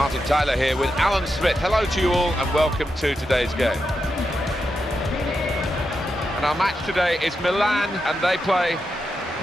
Martin Tyler here with Alan Smith. Hello to you all and welcome to today's game. And our match today is Milan and they play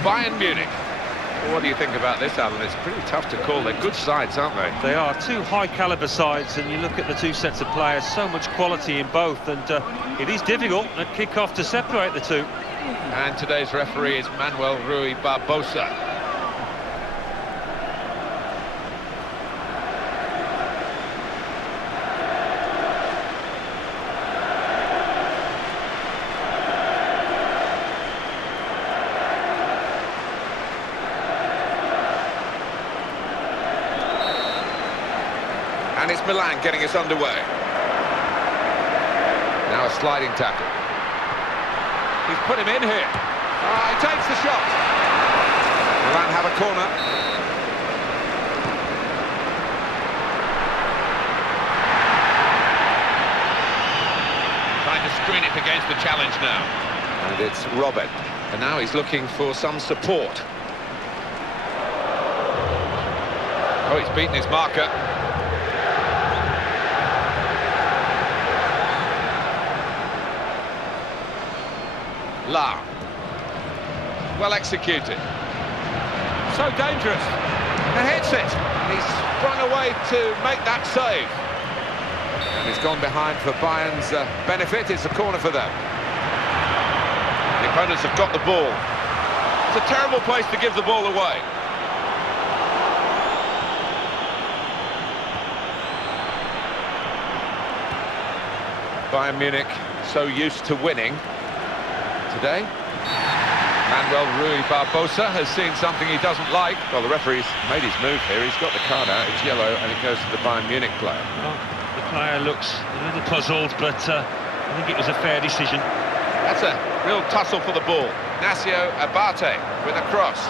Bayern Munich. Well, what do you think about this, Alan? It's pretty tough to call. They're good sides, aren't they? They are two high-caliber sides, and you look at the two sets of players, so much quality in both, and it is difficult at kick-off to separate the two. And today's referee is Manuel Rui Barbosa. And it's Milan getting us underway. Now a sliding tackle. He's put him in here. He takes the shot. Milan have a corner. Trying to screen it against the challenge now. And it's Robert. And now he's looking for some support. Oh, he's beaten his marker. La. Well executed. So dangerous. And hits it. He's sprung away to make that save. And he's gone behind for Bayern's benefit. It's a corner for them. The opponents have got the ball. It's a terrible place to give the ball away. Bayern Munich so used to winning. Today, Manuel Rui Barbosa has seen something he doesn't like. Well, the referee's made his move here. He's got the card out. It's yellow, and it goes to the Bayern Munich player. Well, the player looks a little puzzled, but I think it was a fair decision. That's a real tussle for the ball. Nacio Abate with a cross.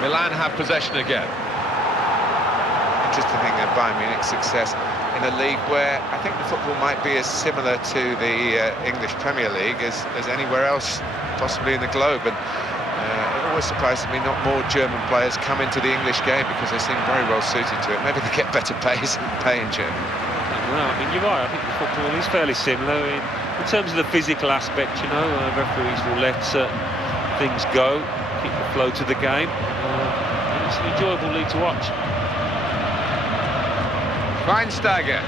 Milan have possession again. Interesting thing about Bayern Munich's success in a league where I think the football might be as similar to the English Premier League as anywhere else possibly in the globe, and it always surprises me not more German players come into the English game because they seem very well suited to it. Maybe they get better pay in Germany. Well, I mean, you're right. I think the football is fairly similar in terms of the physical aspect. You know, referees will let certain things go, keep the flow to the game. It's an enjoyable league to watch. Schweinsteiger.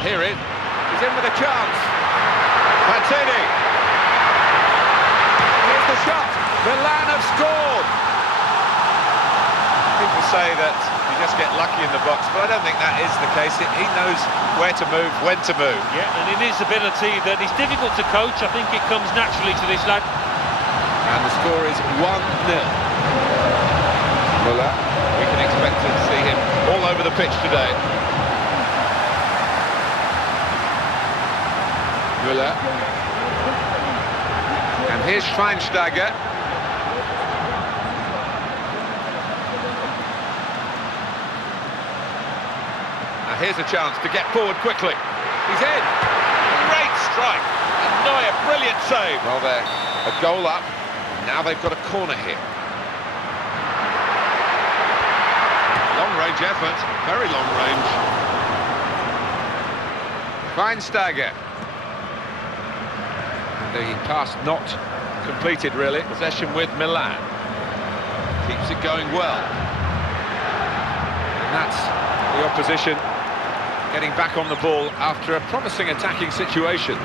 Here it is. He's in with a chance. Mancini. Here's the shot. Milan have scored. People say that you just get lucky in the box, but I don't think that is the case. He knows where to move, when to move. Yeah, and in his ability that is difficult to coach, I think it comes naturally to this lad. And the score is 1-0. Müller. We can expect to see him all over the pitch today. Müller. And here's Schweinsteiger. Now here's a chance to get forward quickly. He's in. Great strike. And Neuer, brilliant save. Well, they're a goal up. Now they've got a corner here. Long-range effort, very long range. Schweinsteiger. And the pass not completed, really. Possession with Milan. Keeps it going well. And that's the opposition getting back on the ball after a promising attacking situation.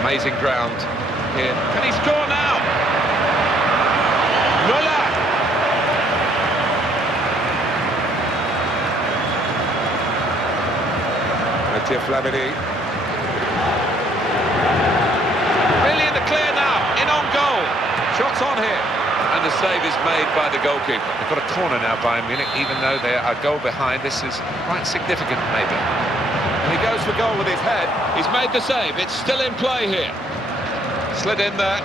Amazing ground here. Can he score now? Müller! Flamini. Really in the clear now, in on goal. Shots on here. And the save is made by the goalkeeper. They've got a corner now, Bayern Munich, even though they are a goal behind. This is quite significant, maybe. And he goes for goal with his head. He's made the save. It's still in play here. Slid in there.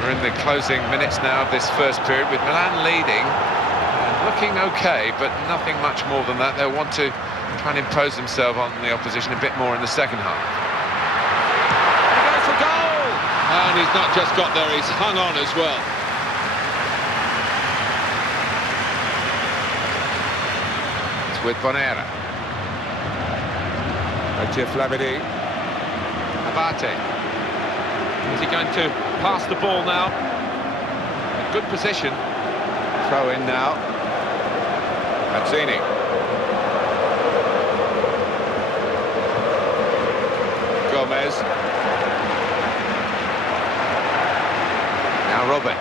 We're in the closing minutes now of this first period with Milan leading. Looking okay, but nothing much more than that. They'll want to try and impose themselves on the opposition a bit more in the second half. He goes for goal! And And he's not just got there, he's hung on as well. It's with Bonera. Flamini. Abate. Is he going to pass the ball now? A good position. Throw in now. Mazzini. Gomez. Now Robin.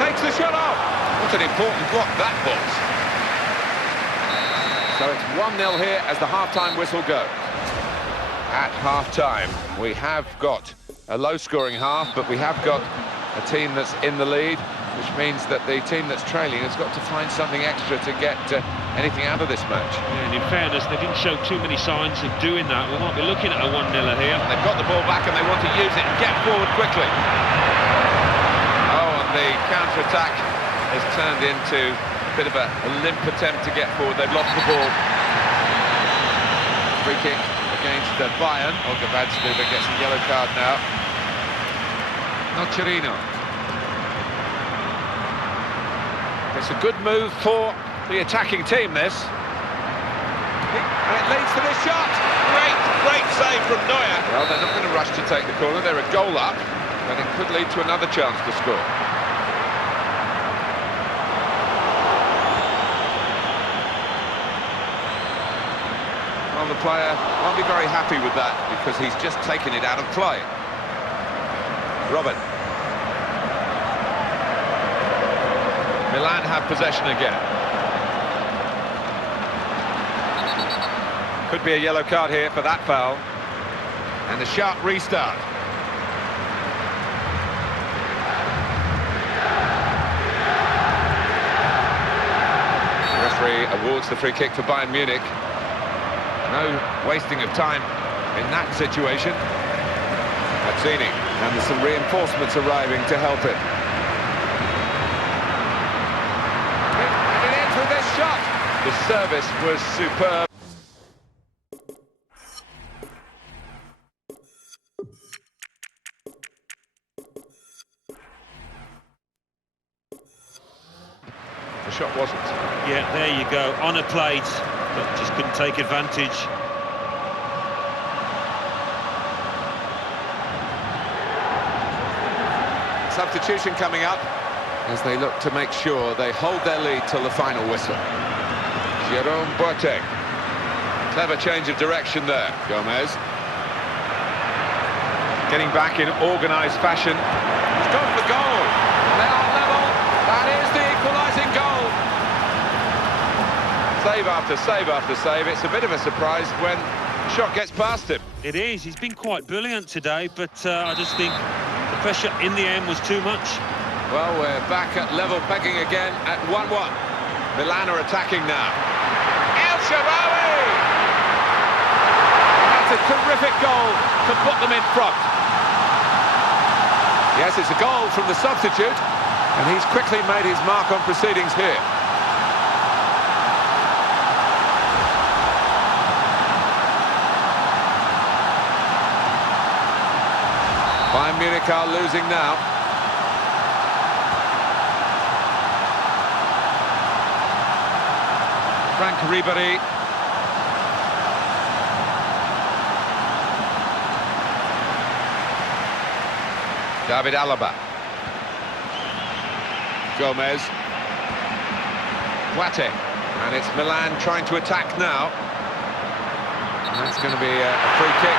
Takes the shot off. What an important block that was. So it's 1-0 here as the half-time whistle goes. At half-time, we have got a low-scoring half, but we have got a team that's in the lead, which means that the team that's trailing has got to find something extra to get anything out of this match. Yeah, and in fairness, they didn't show too many signs of doing that. We might be looking at a 1-0 here. They've got the ball back and they want to use it and get forward quickly. Oh, and the counter-attack has turned into a bit of a limp attempt to get forward. They've lost the ball. Free kick against Bayern. Olga Badstuber gets a yellow card now. Nocerino. It's a good move for the attacking team, this. And it leads to this shot. Great save from Neuer. Well, they're not going to rush to take the corner. They're a goal up, and it could lead to another chance to score. Well, the player won't be very happy with that because he's just taken it out of play. Robin. Milan have possession again. Could be a yellow card here for that foul. And a sharp restart. The referee awards the free kick for Bayern Munich. No wasting of time in that situation. Mazzini. And there's some reinforcements arriving to help it. Shot. The service was superb. The shot wasn't. Yeah, there you go. On a plate, but just couldn't take advantage. Substitution coming up as they look to make sure they hold their lead till the final whistle. Jerome Boateng. Clever change of direction there. Gomez. Getting back in organised fashion. He's gone for goal. They are level. That is the equalising goal. Save after save after save. It's a bit of a surprise when the shot gets past him. It is. He's been quite brilliant today, but I just think the pressure in the end was too much. Well, we're back at level pegging again at 1-1. Milan are attacking now. El Shaarawy! That's a terrific goal to put them in front. Yes, it's a goal from the substitute, and he's quickly made his mark on proceedings here. Bayern Munich are losing now. Frank Ribéry. David Alaba. Gomez. Boateng. And it's Milan trying to attack now. And that's going to be a free kick.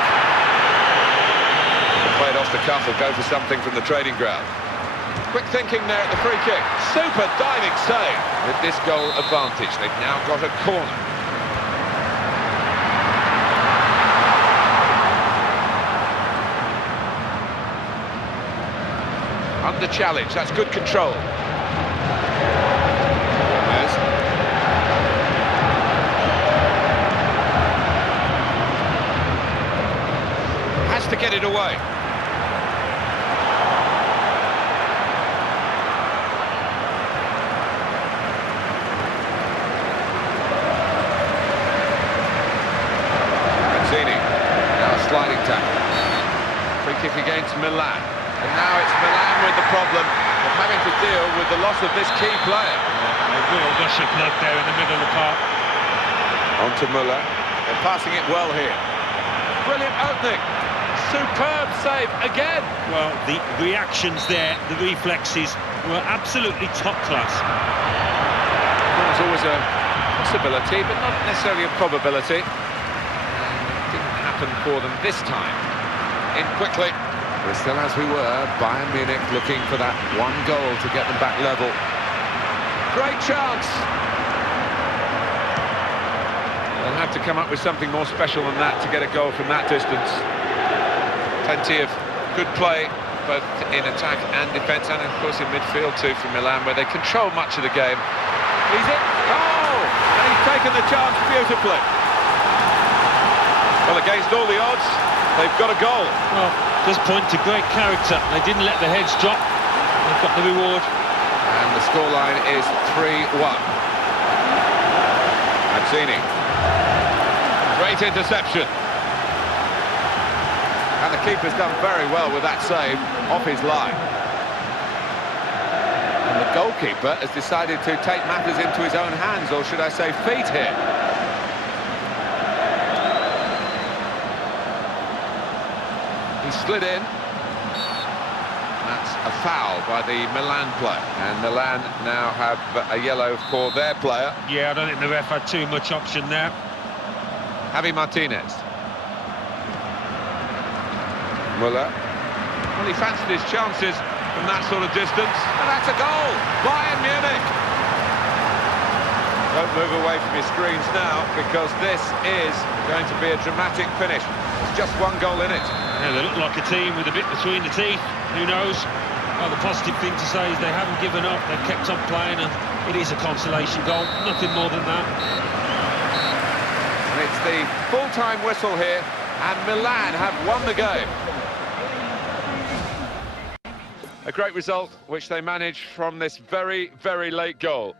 Play it off the cuff or go for something from the training ground. Quick thinking there at the free kick. Super diving save with this goal advantage. They've now got a corner. Under challenge, that's good control. Gomez. Has to get it away. kick against Milan. And now it's Milan with the problem of having to deal with the loss of this key player. A real rush of blood there in the middle of the park. On to Müller. They're passing it well here. Brilliant opening. Superb save again. Well, the reactions there, the reflexes, were absolutely top class. There was always a possibility, but not necessarily a probability. It didn't happen for them this time. In quickly. We're still as we were. Bayern Munich looking for that one goal to get them back level. Great chance. They'll have to come up with something more special than that to get a goal from that distance. Plenty of good play, both in attack and defence, and of course in midfield too from Milan, where they control much of the game. He's in. Oh! And he's taken the chance beautifully. Well, against all the odds, they've got a goal. Well, does point to great character. They didn't let the heads drop. They've got the reward. And the scoreline is 3-1. Mancini. Great interception. And the keeper's done very well with that save off his line. And the goalkeeper has decided to take matters into his own hands, or should I say feet here. He slid in. That's a foul by the Milan player. And Milan now have a yellow for their player. Yeah, I don't think the ref had too much option there. Javi Martinez. Müller. Well, he fancied his chances from that sort of distance. And that's a goal! Bayern Munich! Don't move away from your screens now, because this is going to be a dramatic finish. There's just one goal in it. Yeah, they look like a team with a bit between the teeth. Who knows? Well, the positive thing to say is they haven't given up. They've kept on playing, and it is a consolation goal. Nothing more than that. And it's the full-time whistle here, and Milan have won the game. A great result, which they managed from this very, very late goal.